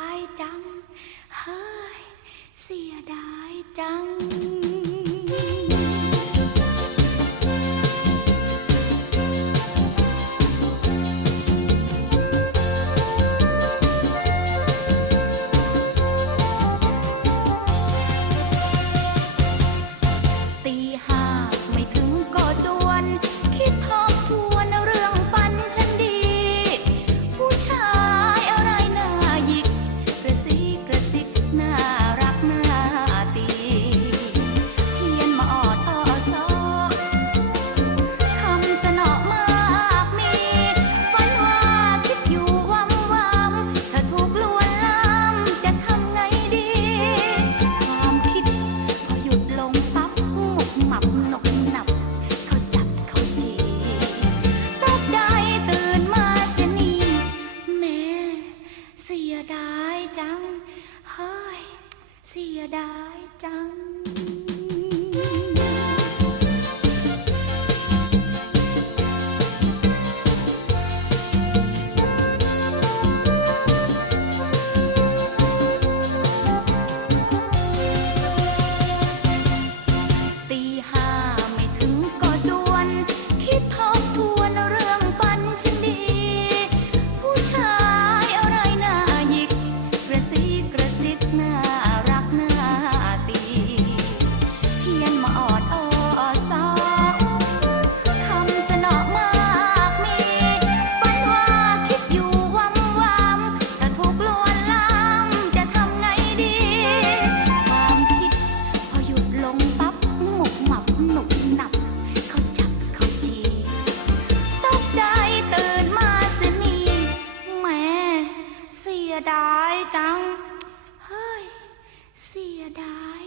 ายจัง เฮ้ย เสียดายจัง đại trắng ียดายจัง เฮ้ย เสียดาย